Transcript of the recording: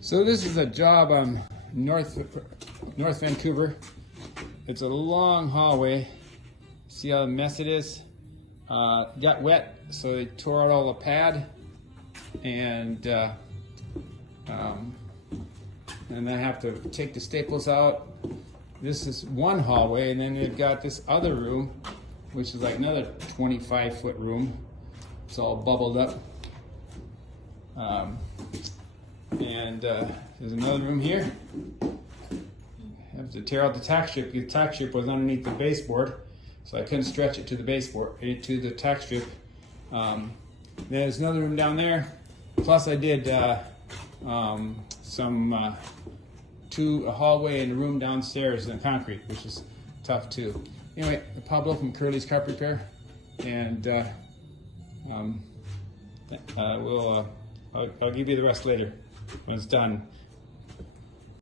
So this is a job on North Vancouver. It's a long hallway. See how mess it is? Got wet, so they tore out all the pad, and I have to take the staples out. This is one hallway, and then they've got this other room, which is like another 25-foot room. It's all bubbled up. There's another room here. I have to tear out the tack strip. The tack strip was underneath the baseboard, so I couldn't stretch it to the baseboard, to the tack strip. There's another room down there. Plus I did a hallway and a room downstairs in concrete, which is tough too. Anyway, Pablo from Curly's Carpet Repair, and I'll give you the rest later when it's done.